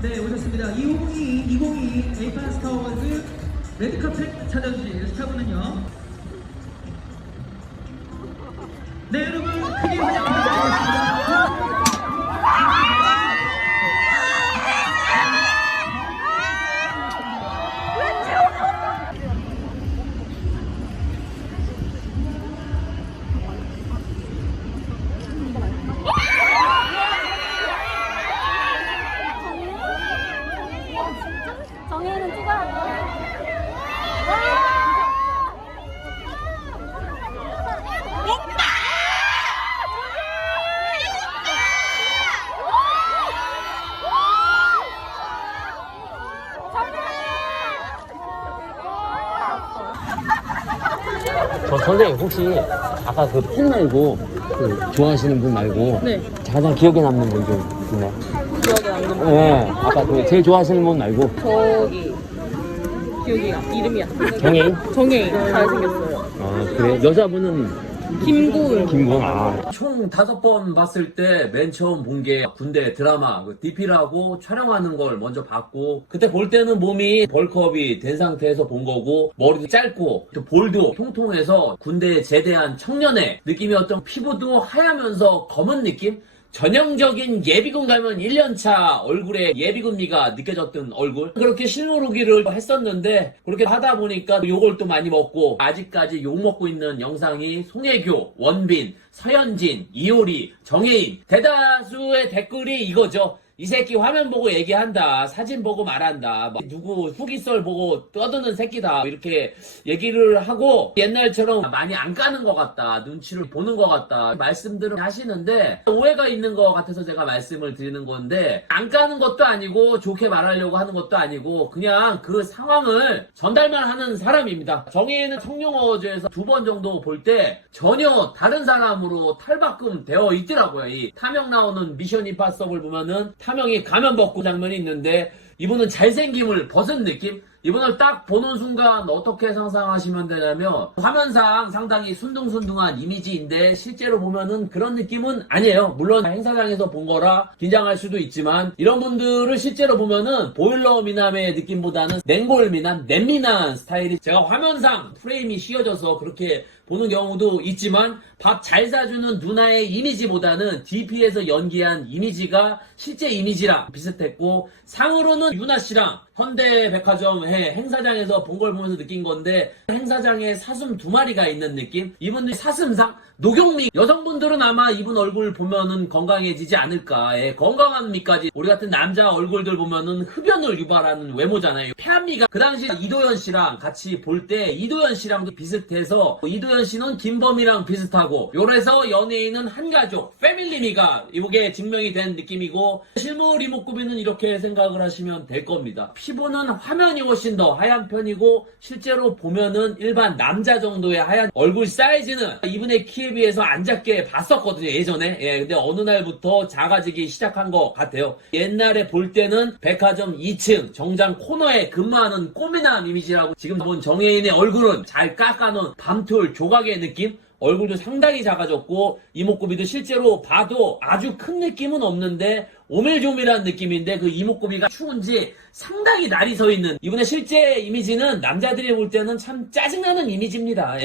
네, 오셨습니다. 2022 에이판 스타 어워즈 레드카펫 찾아주신 스타분은요. 네, 여러분 크게 환영 부탁드리겠습니다. 정혜는 찍어야 돼. 저 선생님 혹시 아까 그 팬 말고 그 좋아하시는 분 말고 네. 가장 기억에 남는 분 좀 있나요? 기억에 남는 분. 네, 아까 그 제일 좋아하시는 분 말고 저기 기억이 이름이 안 나. 정혜인? 정혜인 잘생겼어요. 아 그래? 여자분은 김고은. 김구원. 아 총 5번 봤을 때 맨 처음 본 게 군대 드라마 DP라고 촬영하는 걸 먼저 봤고, 그때 볼 때는 몸이 벌크업이 된 상태에서 본 거고, 머리도 짧고 또 볼도 통통해서 군대에 제대한 청년의 느낌이었던, 피부도 하얗면서 검은 느낌? 전형적인 예비군 가면 1년차 얼굴에 예비군미가 느껴졌던 얼굴, 그렇게 실무르기를 했었는데 그렇게 하다 보니까 욕을 또 많이 먹고, 아직까지 욕 먹고 있는 영상이 송혜교, 원빈, 서현진, 이효리, 정혜인, 대다수의 댓글이 이거죠. 이 새끼 화면 보고 얘기한다, 사진 보고 말한다, 누구 후기썰 보고 떠드는 새끼다, 이렇게 얘기를 하고, 옛날처럼 많이 안 까는 것 같다, 눈치를 보는 것 같다 말씀들을 하시는데, 오해가 있는 것 같아서 제가 말씀을 드리는 건데, 안 까는 것도 아니고 좋게 말하려고 하는 것도 아니고 그냥 그 상황을 전달만 하는 사람입니다. 정혜인은 청룡어워즈에서 2번 정도 볼 때 전혀 다른 사람으로 탈바꿈 되어 있더라고요. 이 타명 나오는 미션 임파서블 보면은 타명이 가면 벗고 장면이 있는데, 이분은 잘생김을 벗은 느낌? 이분을 딱 보는 순간 어떻게 상상하시면 되냐면, 화면상 상당히 순둥순둥한 이미지인데 실제로 보면은 그런 느낌은 아니에요. 물론 행사장에서 본 거라 긴장할 수도 있지만, 이런 분들을 실제로 보면은 보일러 미남의 느낌보다는 냉골 미남, 냄미남 스타일이, 제가 화면상 프레임이 휘어져서 그렇게 보는 경우도 있지만, 밥 잘 사주는 누나의 이미지보다는 DP에서 연기한 이미지가 실제 이미지랑 비슷했고, 상으로는 유나 씨랑 현대백화점 행사장에서 본 걸 보면서 느낀 건데, 행사장에 사슴 2마리가 있는 느낌? 이분들이 사슴상? 노경미 여성분들은 아마 이분 얼굴 보면은 건강해지지 않을까. 건강한 미까지 우리 같은 남자 얼굴들 보면은 흡연을 유발하는 외모잖아요. 폐암미가 그 당시 이도현 씨랑 같이 볼 때 이도현 씨랑도 비슷해서, 이도현 씨는 김범이랑 비슷하고, 요래서 연예인은 한가족 패밀리미가 이게 증명이 된 느낌이고, 실물 이목구비는 이렇게 생각을 하시면 될 겁니다. 피부는 화면이 훨씬 더 하얀 편이고, 실제로 보면은 일반 남자 정도의 하얀, 얼굴 사이즈는 이분의 키에 비해서 안 작게 봤었거든요, 예전에. 근데 어느 날부터 작아지기 시작한 것 같아요. 옛날에 볼 때는 백화점 2층 정장 코너에 근무하는 꼬미남 이미지라고, 지금 본 정혜인의 얼굴은 잘 깎아놓은 밤톨 조각의 느낌? 얼굴도 상당히 작아졌고, 이목구비도 실제로 봐도 아주 큰 느낌은 없는데 오밀조밀한 느낌인데, 그 이목구비가 추운지 상당히 날이 서 있는, 이분의 실제 이미지는 남자들이 볼 때는 참 짜증나는 이미지입니다.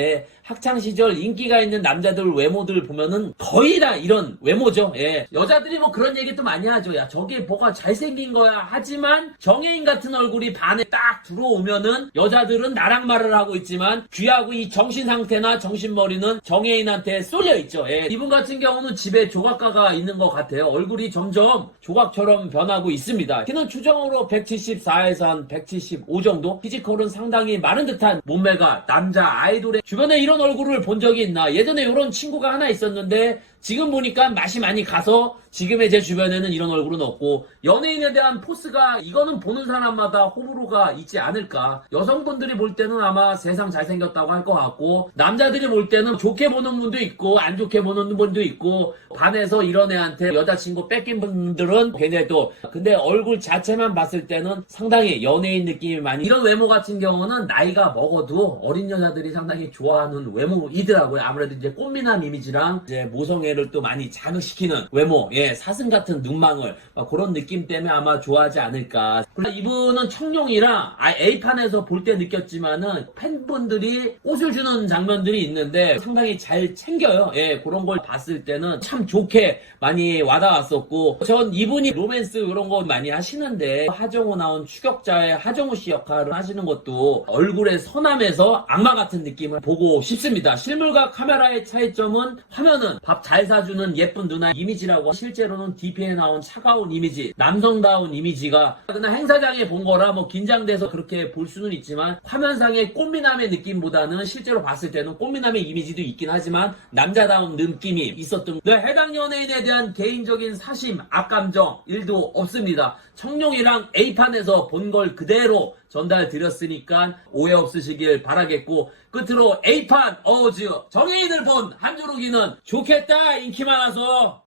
학창시절 인기가 있는 남자들 외모들 보면은 거의 다 이런 외모죠. 여자들이 뭐 그런 얘기 또 많이 하죠. 야, 저게 뭐가 잘생긴 거야. 하지만 정혜인 같은 얼굴이 반에 딱 들어오면은 여자들은 나랑 말을 하고 있지만 귀하고 이 정신 상태나 정신머리는 정혜인한테 쏠려 있죠. 이분 같은 경우는 집에 조각가가 있는 것 같아요. 얼굴이 점점 조각처럼 변하고 있습니다. 키는 추정으로 174에서 한 175 정도? 피지컬은 상당히 마른 듯한 몸매가, 남자 아이돌의 주변에 이런 얼굴을 본 적이 있나? 예전에 이런 친구가 하나 있었는데 지금 보니까 맛이 많이 가서 지금의 제 주변에는 이런 얼굴은 없고, 연예인에 대한 포스가, 이거는 보는 사람마다 호불호가 있지 않을까. 여성분들이 볼 때는 아마 세상 잘생겼다고 할 것 같고, 남자들이 볼 때는 좋게 보는 분도 있고 안 좋게 보는 분도 있고, 반에서 이런 애한테 여자친구 뺏긴 분들 분들은 굉장히 또 근데 얼굴 자체만 봤을 때는 상당히 연예인 느낌이 많이 이런 외모 같은 경우는 나이가 먹어도 어린 여자들이 상당히 좋아하는 외모이더라고요. 아무래도 이제 꽃미남 이미지랑 이제 모성애를 또 많이 자극시키는 외모, 예, 사슴 같은 눈망울 그런 느낌 때문에 아마 좋아하지 않을까. 이분은 청룡이라 A판에서 볼 때 느꼈지만은 팬분들이 꽃을 주는 장면들이 있는데 상당히 잘 챙겨요. 예, 그런 걸 봤을 때는 참 좋게 많이 와닿았었고 전 이분이 로맨스 이런 거 많이 하시는데 하정우 나온 추격자의 하정우 씨 역할을 하시는 것도 얼굴의 선함에서 악마 같은 느낌을 보고 싶습니다. 실물과 카메라의 차이점은 화면은 밥 잘 사주는 예쁜 누나 이미지라고 실제로는 DP에 나온 차가운 이미지, 남성다운 이미지가 그냥 행사장에 본 거라 뭐 긴장돼서 그렇게 볼 수는 있지만 화면상의 꽃미남의 느낌보다는 실제로 봤을 때는 꽃미남의 이미지도 있긴 하지만 남자다운 느낌이 있었던 해당 연예인에 대한 개인적인 사심, 악감정 일도 없습니다. 청룡이랑 A판에서 본 걸 그대로 전달 드렸으니까 오해 없으시길 바라겠고 끝으로 A판 어워즈 정해인을 본 한주루기는 좋겠다 인기 많아서